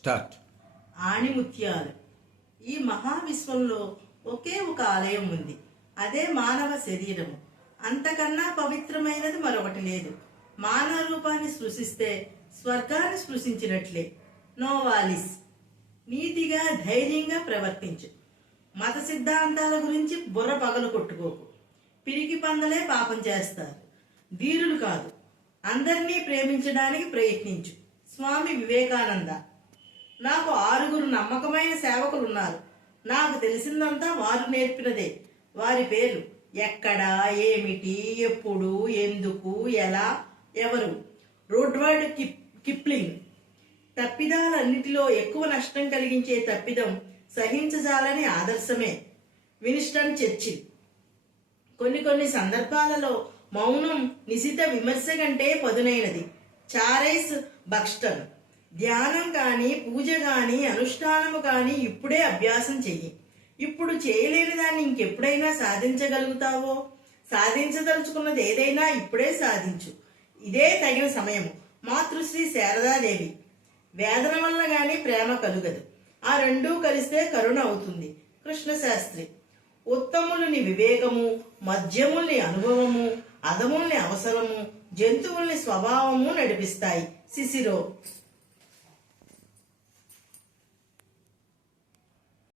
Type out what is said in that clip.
Start. ఆణిముత్యాలు. ఈ మహావిశ్వంలో ఒకే ఒక ఆలయం ఉంది. అదే మానవ శరీరము. అంతకన్నా పవిత్రమైనది మరొకటి లేదు. మానవ రూపాన్ని సృష్టిస్తే స్వర్గాన్ని సృష్టించినట్లే. నోవాలిస్. నీతిగా ధైర్యంగా ప్రవర్తించు. మత సిద్ధాంతాల గురించి బుర్ర పగలు కొట్టుకోకు. పిరికి పందలే పాపం చేస్తారు. ధీరులు కాదు. అందరినీ ప్రేమించడానికి ప్రయత్నించు. స్వామి వివేకానంద. నాకు ఆరుగురు నమ్మకమైన సేవకులు ఉన్నారు నాకు తెలిసిందంతా వారు నేర్పినదే. వారి పేర్లు ఎక్కడ ఏమిటి ఎప్పుడు ఎందుకు ఎలా ఎవరు? రోడ్వర్డ్ కిప్ కిప్లింగ్. తప్పిదాలన్నిటిలో ఎక్కువ నష్టం కలిగించే తప్పిదం సహించజాలని ఆదర్శమే. Winston Churchill. కొన్ని కొన్ని సందర్భాలలో మౌనం నిశిత విమర్శ కంటే పదునైనది. చారైస్ బక్స్టన్. ధ్యానం కానీ పూజ కానీ అనుష్ఠానము కానీ ఇప్పుడే అభ్యాసం చెయ్యి. ఇప్పుడు చేయలేని దాన్ని ఇంకెప్పుడైనా సాధించగలుగుతావో? సాధించదలుచుకున్నది ఏదైనా ఇప్పుడే సాధించు. ఇదే తగిన సమయము. మాతృశ్రీ శారదాదేవి. వేదన వల్ల కానీ ప్రేమ కలుగదు. ఆ రెండూ కలిస్తే కరుణ అవుతుంది. కృష్ణశాస్త్రి. ఉత్తములని వివేకము మద్యముల్ని అనుభవము అదముల్ని అవసరము జంతువుల్ని స్వభావము నడిపిస్తాయి. శిశిరో.